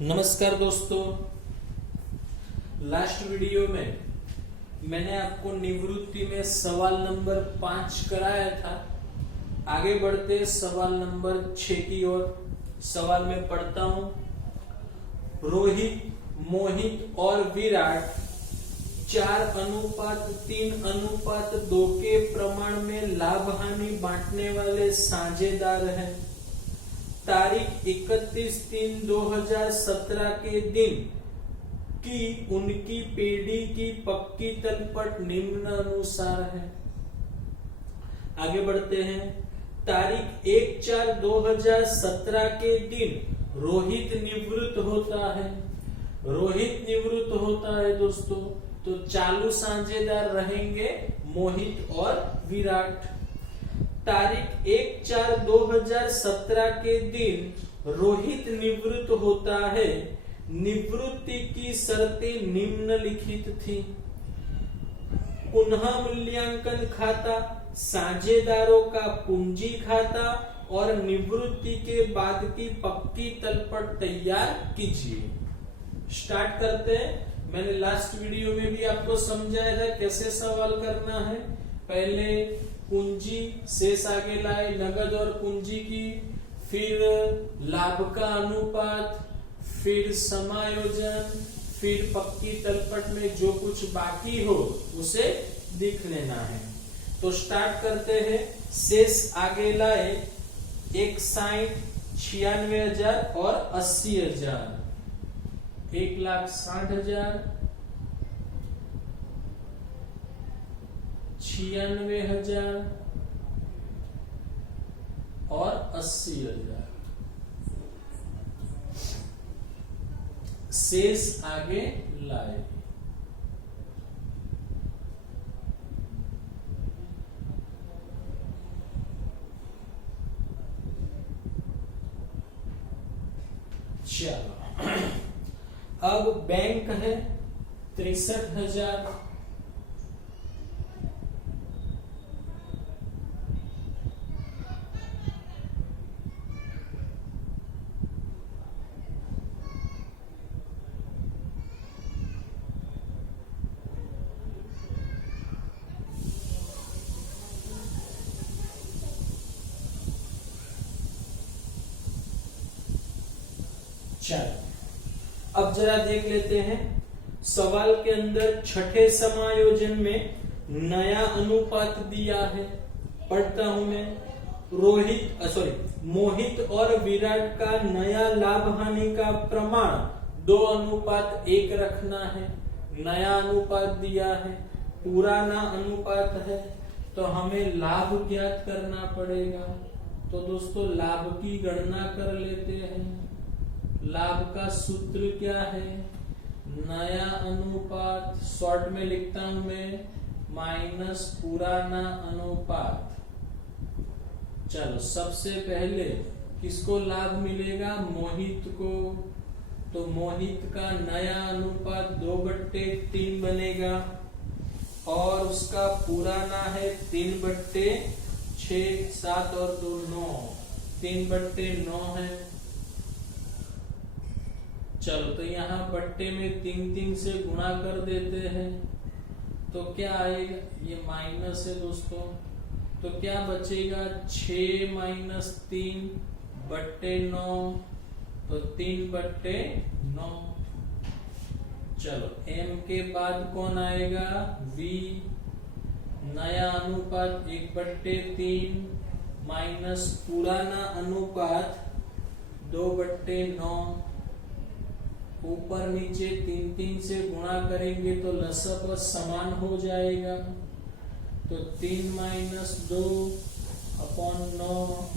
नमस्कार दोस्तों, last video में मैंने आपको निवृत्ति में सवाल नंबर 5 कराया था। आगे बढ़ते सवाल नंबर 6 की ओर। सवाल में पढ़ता हूं। रोहित, मोहित और विराट 4:3:2 के प्रमाण में लाभ हानि बांटने वाले साझेदार हैं। तारीख 31/3/2017 के दिन की उनकी पेढ़ी की पक्की तलपट निम्न अनुसार है। आगे बढ़ते हैं। तारीख 1/4/2017 के दिन रोहित निवृत्त होता है। रोहित निवृत्त होता है दोस्तों, तो चालू साझेदार रहेंगे मोहित और विराट। तारीख 1/4/2017 के दिन रोहित निवृत्त होता है। निवृत्ति की शर्तें निम्नलिखित थी। पुनः मूल्यांकन खाता, साझेदारों का पूंजी खाता और निवृत्ति के बाद की पक्की तलपट तैयार कीजिए। स्टार्ट करते हैं। मैंने लास्ट वीडियो में भी आपको समझाया था कैसे सवाल करना है। पहले पूंजी शेष आगे लाए, नगद और पूंजी की, फिर लाभ का अनुपात, फिर समायोजन, फिर पक्की तलपट में जो कुछ बाकी हो उसे लिख लेना है। तो स्टार्ट करते हैं। शेष आगे लाए 1,60,000, 96,000 और 80,000। 1,60,000, 96,000 और 80,000। शेष आगे लाए। चलो, अब बैंक है 63,000, चलो अब जरा देख लेते हैं। सवाल के अंदर छठे समायोजन में नया अनुपात दिया है। पढ़ता हूं मैं। मोहित और विराट का नया लाभ हानि का प्रमाण 2:1 रखना है। नया अनुपात दिया है, पुराना अनुपात है, तो हमें लाभ ज्ञात करना पड़ेगा। तो दोस्तों लाभ की गणना कर लेते हैं। लाभ का सूत्र क्या है? नया अनुपात, शॉर्ट में लिखता हूं मैं, माइनस पुराना अनुपात। चलो, सबसे पहले किसको लाभ मिलेगा? मोहित को। तो मोहित का नया अनुपात 2/3 बनेगा और उसका पुराना है 3/6, 7 और 2 9, 3/9 है। चलो, तो यहाँ बट्टे में 3 से गुणा कर देते हैं। तो क्या आएगा? ये माइनस है दोस्तों, तो क्या बचेगा? 6 - 3/9, तो 3/9। चलो, m के बाद कौन आएगा? v। नया अनुपात 1/3 माइनस पुराना अनुपात 2/9। ऊपर नीचे 3 से गुणा करेंगे तो लसअ समान हो जाएगा। तो 3 - 2/9,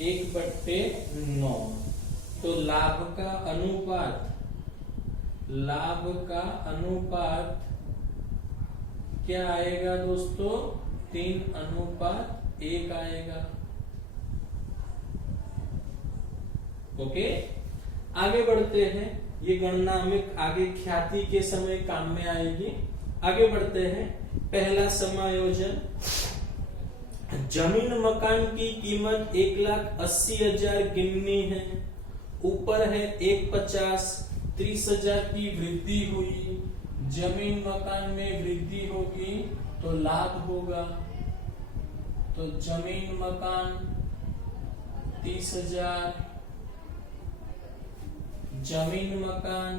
1/9। तो लाभ का अनुपात क्या आएगा दोस्तों? 3:1 आएगा। ओके, आगे बढ़ते हैं। ये गणना हमें आगे ख्याति के समय काम में आएगी। आगे बढ़ते हैं। पहला समायोजन, जमीन मकान की कीमत 1,80,000 गिननी है। ऊपर है 150, 30,000 की वृद्धि हुई, जमीन मकान में वृद्धि होगी तो लाभ होगा। तो जमीन मकान 30,000, जमीन मकान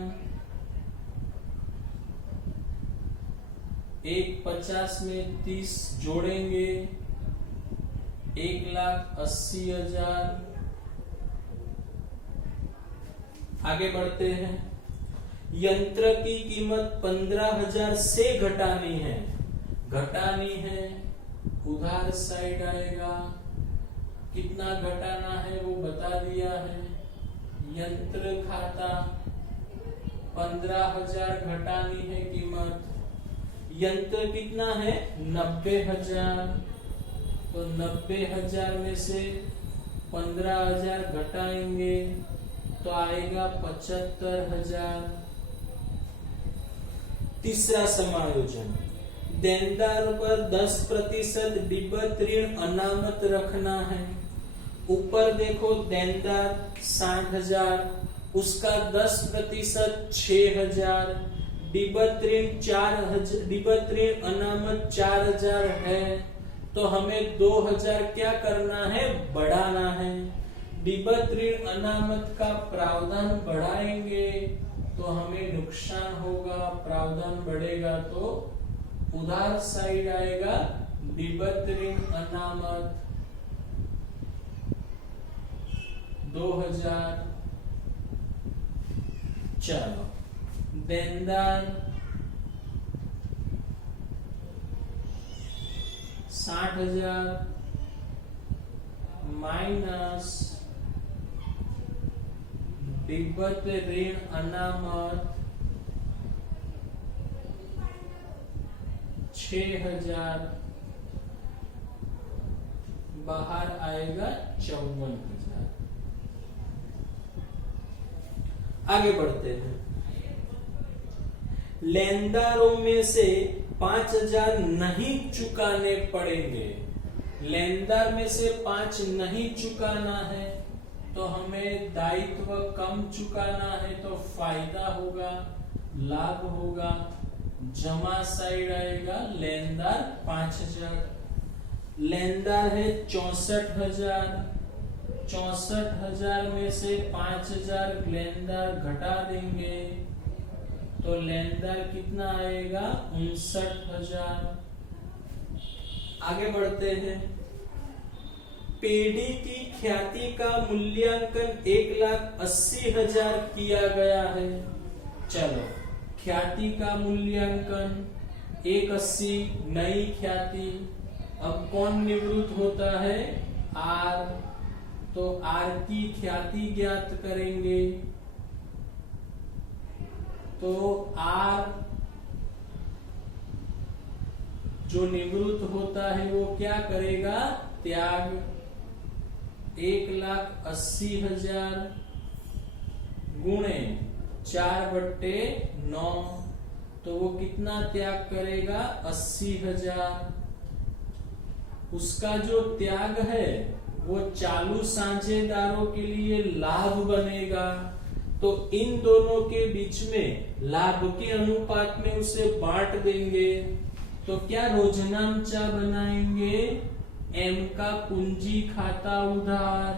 150 में 30 जोड़ेंगे 1,80,000। आगे बढ़ते हैं। यंत्र की कीमत 15,000 से घटानी है, उधार साइड आएगा। कितना घटाना है वो बता दिया है। यंत्र खाता 15,000 घटानी है कीमत। यंत्र कितना है 90,000, तो 90,000 में से 15,000 घटाएंगे तो आएगा 75,000। तीसरा समायोजन, देनदार पर 10% डिबत ऋण अनामत रखना है। ऊपर देखो देनदार 60,000, उसका 10% 6,000, डिबत ऋण 4,000, डिबत ऋण अनामत 4,000 है, तो हमें 2,000 क्या करना है, बढ़ाना है। डिबत ऋण अनामत का प्रावधान बढ़ाएंगे तो हमें नुकसान होगा, प्रावधान बढ़ेगा तो उधार साइड आएगा डिबत ऋण अनामत 2,000। चलो देनदार 60,000 माइनस डिबत ऋण अनामत 6,000, बाहर आएगा 54,000। आगे बढ़ते हैं। लेनदारों में से 5,000 नहीं चुकाने पड़ेंगे। लेनदार में से 5 नहीं चुकाना है तो हमें दायित्व कम चुकाना है, तो फायदा होगा, लाभ होगा। जमा साइड आएगा लेनदार 5,000, लेनदार है 64,000, 64,000 में से 5,000 लेनदार घटा देंगे तो लेनदार कितना आएगा 59,000। आगे बढ़ते हैं। पेढ़ी की ख्याति का मूल्यांकन 1,80,000 किया गया है। चलो ख्याति का मूल्यांकन 180, नई ख्याति। अब कौन निवृत्त होता है, आर, तो आर की ख्याति ज्ञात करेंगे। तो आर जो निवृत्त होता है वो क्या करेगा, त्याग 1,80,000 गुणे 4/9, तो वो कितना त्याग करेगा 80,000। उसका जो त्याग है वो चालू साझेदारों के लिए लाभ बनेगा, तो इन दोनों के बीच में लाभ के अनुपात में उसे बांट देंगे। तो क्या रोजनामचा बनाएंगे, एम का पूंजी खाता उधार,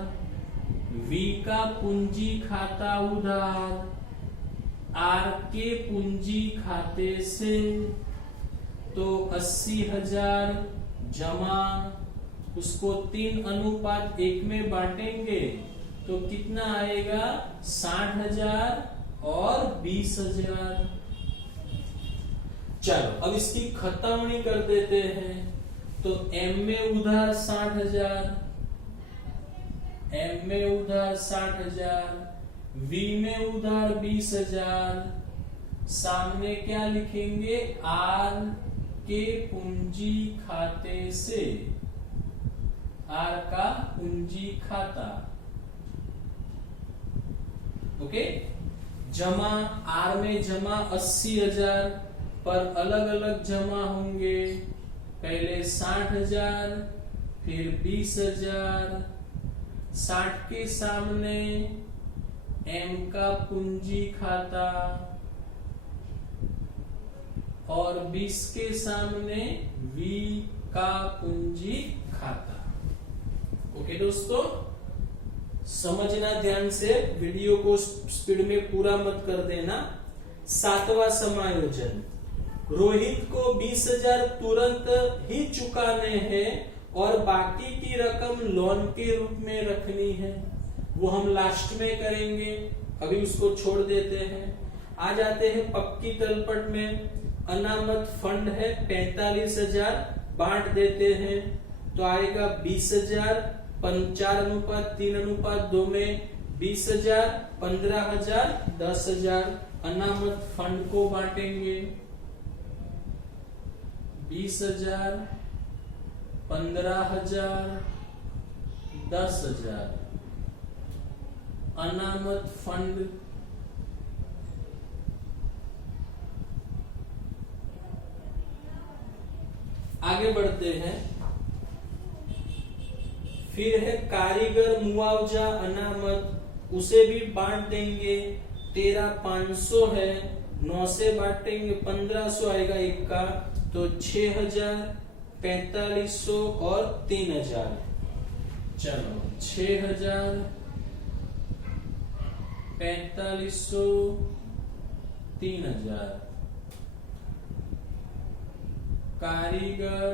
वी का पूंजी खाता उधार, आर के पूंजी खाते से। तो 80,000 जमा, उसको 3:1 में बांटेंगे तो कितना आएगा 60,000 और 20,000। चलो अब इसकी खत्मनी कर देते हैं। तो एम में उधार 60,000, एम में उधार 60,000, वी में उधार 20,000, सामने क्या लिखेंगे, आर के पूंजी खाते से, आर का पूंजी खाता। ओके, जमा, आर में जमा 80,000 पर अलग अलग जमा होंगे, पहले 60,000 फिर 20,000। 60 के सामने M का पूंजी खाता और 20 के सामने V का पूंजी खाता। ओके दोस्तों, समझना ध्यान से, वीडियो को स्पीड में पूरा मत कर देना। 7वां समायोजन, रोहित को 20,000 तुरंत ही चुकाने हैं और बाकी की रकम लोन के रूप में रखनी है। वो हम लास्ट में करेंगे, अभी उसको छोड़ देते हैं। आ जाते हैं पक्की तलपट में। अनामत फंड है 45,000, बांट देते हैं तो आएगा 20,000, 4:3:2 में 20,000, 15,000, 10,000। अनामत फंड को बांटेंगे 20,000, 15,000, 10,000। अनामत फंड आगे बढ़ते हैं। फिर है कारीगर मुआवजा अनामत, उसे भी बांट देंगे। 13,500 है, 9 से बांटेंगे 1,500 आएगा एक का, तो 6,000, 4,500 और 3,000। चलो 6,000, 4,500, 3,000। कारीगर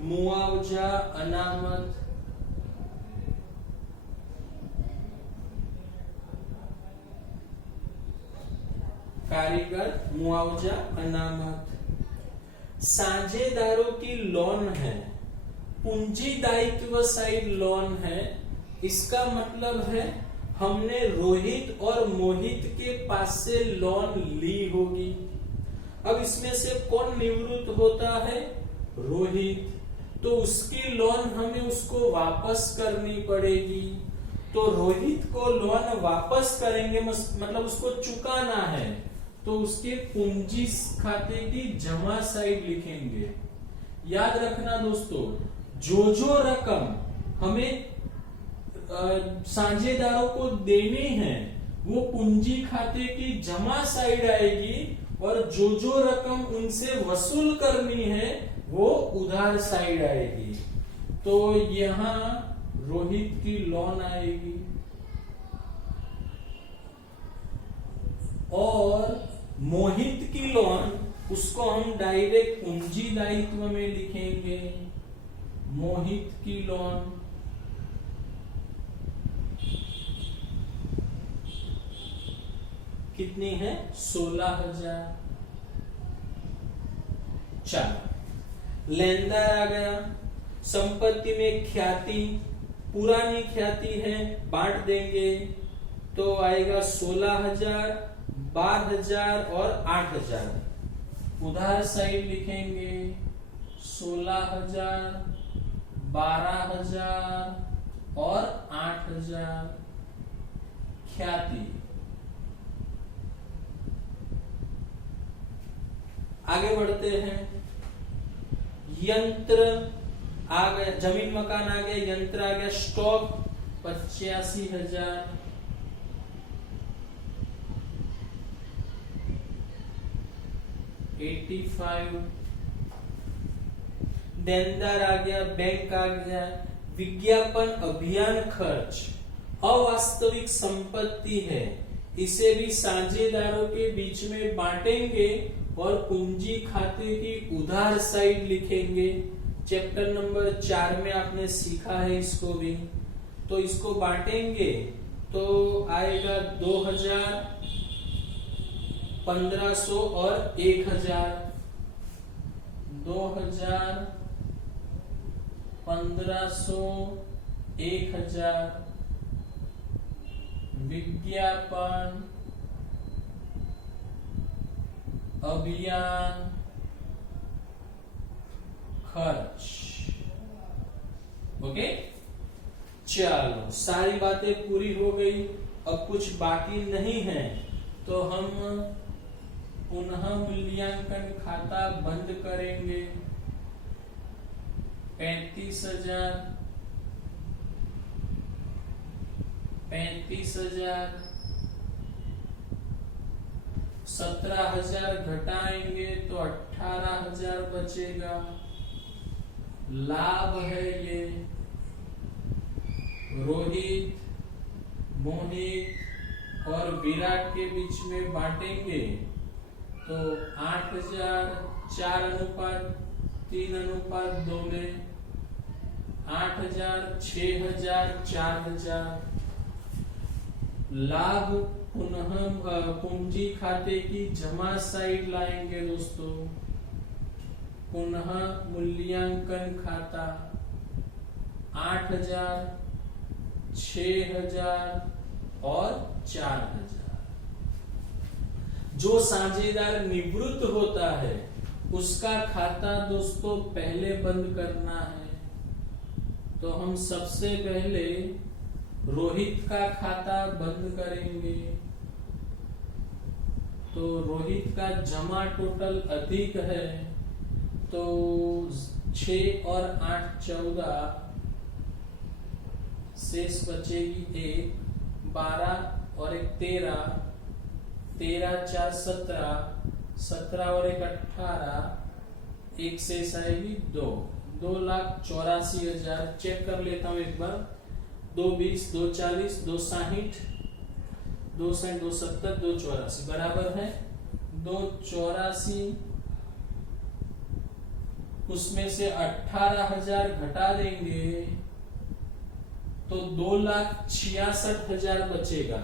मुआवजा अनामत कारीगर मुआवजा अनामत। साझेदारों की लोन है, पूंजी दायित्व साइड लोन है। इसका मतलब है हमने रोहित और मोहित के पास से लोन ली होगी। अब इसमें से कौन निवृत्त होता है? रोहित। तो उसकी लोन हमें उसको वापस करनी पड़ेगी। तो रोहित को लोन वापस करेंगे, मतलब उसको चुकाना है, तो उसके पूंजी खाते की जमा साइड लिखेंगे। याद रखना दोस्तों, जो रकम हमें साझेदारों को देनी है वो पूंजी खाते की जमा साइड आएगी, और जो रकम उनसे वसूल करनी है वो उधार साइड आएगी। तो यहां रोहित की लोन आएगी और मोहित की लोन, उसको हम डायरेक्ट पूंजी दायित्व में लिखेंगे। मोहित की लोन कितनी है? 16,000। चलो लेनदार आ गया। संपत्ति में ख्याति, पुरानी ख्याति है, बांट देंगे तो आएगा 16,000, 12,000 और 8,000। उधार साइड लिखेंगे 16,000, 12,000 और 8,000। ख्याति आगे बढ़ते हैं। यंत्र आ गया, जमीन मकान आ गया, यंत्र आ गया। स्टॉक 85,000। देनदार आ गया, बैंक आ गया। विज्ञापन अभियान खर्च अवास्तविक संपत्ति है, इसे भी साझेदारों के बीच में बांटेंगे और पूंजी खाते की उधार साइड लिखेंगे। चैप्टर नंबर 4 में आपने सीखा है इसको भी। तो इसको बांटेंगे तो आएगा 2,000, 1,500 और 1,000। 2,000, 1,500, 1,000। विज्ञापन अभियान खर्च। ओके, चलो सारी बातें पूरी हो गई। अब कुछ बाकी नहीं है तो हम पुनः मूल्यांकन खाता बंद करेंगे। 35,000, 35,000, 17,000 घटाएंगे तो 18,000 बचेगा। लाभ है ये। रोहित, मोहित और विराट के बीच में बांटेंगे तो 8,000 4:3:2 में 8,000, 6,000, 4,000। लाभ पुनः पूंजी खाते की जमा साइड लाएंगे दोस्तों। पुनः मूल्यांकन खाता 8,000, 6,000 और 4,000। जो साझेदार निवृत्त होता है उसका खाता दोस्तों पहले बंद करना है। तो हम सबसे पहले रोहित का खाता बंद करेंगे। तो रोहित का जमा टोटल अधिक है तो 6 और 8 14, शेष बचेगी 1, 12 और 1 13, 13 4 17, 17 और 1 18, एक शेष आएगी 2, 2,84,000। चेक कर लेता हूं एक बार। 2,20, 2,40, 2,60, 2,60, 2,70, 2,84 बराबर है 2,84। उसमें से 18,000 घटा देंगे तो 2,66,000 बचेगा।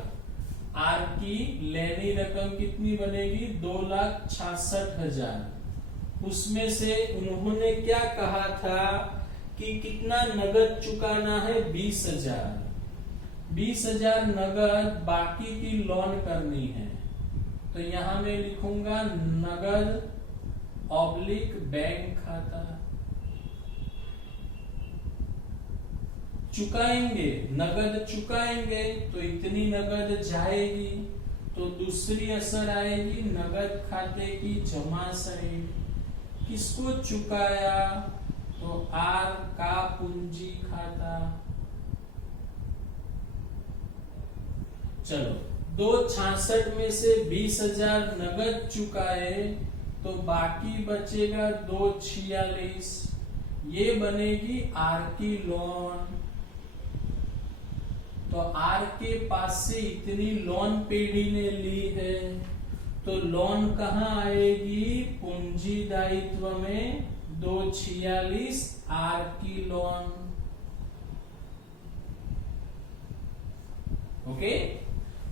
आर की लेनी रकम कितनी बनेगी? 2,66,000। उसमें से उन्होंने क्या कहा था कि कितना नगद चुकाना है? 20,000। 20,000 नगद, बाकी की लोन करनी है। तो यहां मैं लिखूंगा नगद ऑब्लिक बैंक खाता। चुकाएंगे, नगद चुकाएंगे तो इतनी नगद जाएगी तो दूसरी असर आएगी नगद खाते की जमा साइड। किसको चुकाया? तो आर का पूंजी खाता। चलो 2,66 में से 20,000 नगद चुकाए तो बाकी बचेगा 2,46। ये बनेगी आर की लोन। तो आर के पास से इतनी लोन पेढ़ी ने ली है तो लोन कहां आएगी? पूंजी दायित्व में 2,46 आर की लोन। ओके,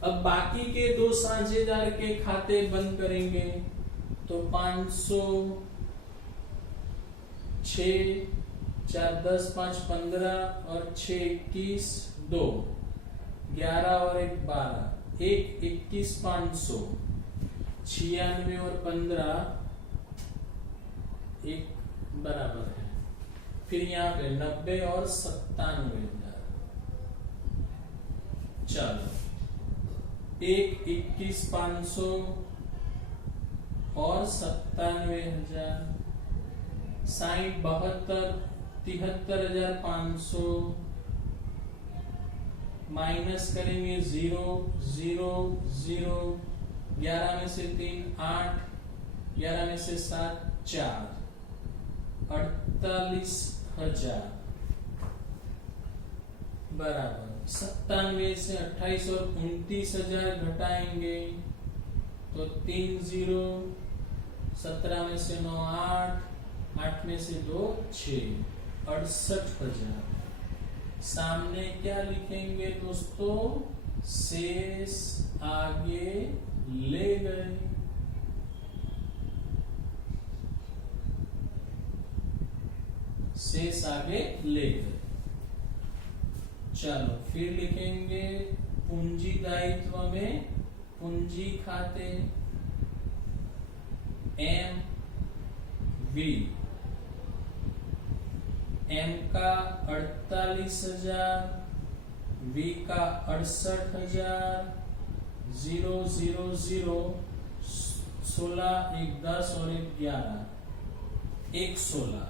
अब बाकी के दो साझेदार के खाते बंद करेंगे तो 500, 6, 4 10 5 15 और 6 21 2, 11 और 1 12, 1 21 500, 96 और 15 1 बराबर है। फिर यहाँ पे 90 और 97,000। चलो 1 21 500 और 97,000, 60 72 73,500 माइनस करेंगे 0 0 0, 11 में से 3 8, 11 में से 7 4, 48,000 बराबर 97 से 28 और 29,000 घटाएंगे तो 3 0, 17 में से 9 8, 8 में से 2 6, 68,000। सामने क्या लिखेंगे दोस्तों? शेष आगे ले गए। शेष आगे ले गए। चलो फिर लिखेंगे पूंजी दायित्व में पूंजी खाते एम वी। एम का 48,000, वी का 68,000, 0 0 0, 16 1 10 और 1 11, 1 16।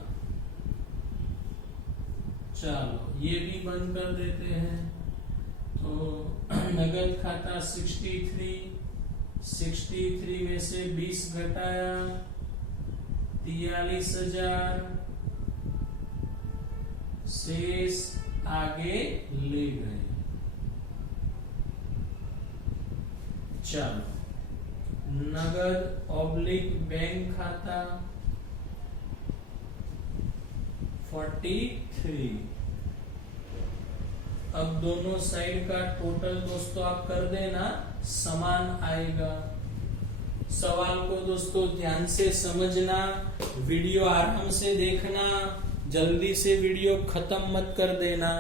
चलो ये भी बंद कर देते हैं तो नगद खाता 63 में से 20 घटाया 43,000 शेष आगे ले गए। चलो नगद ऑब्लिक बैंक खाता 43। अब दोनों साइड का टोटल दोस्तों आप कर देना, समान आएगा। सवाल को दोस्तों ध्यान से समझना, वीडियो आराम से देखना, जल्दी से वीडियो खत्म मत कर देना।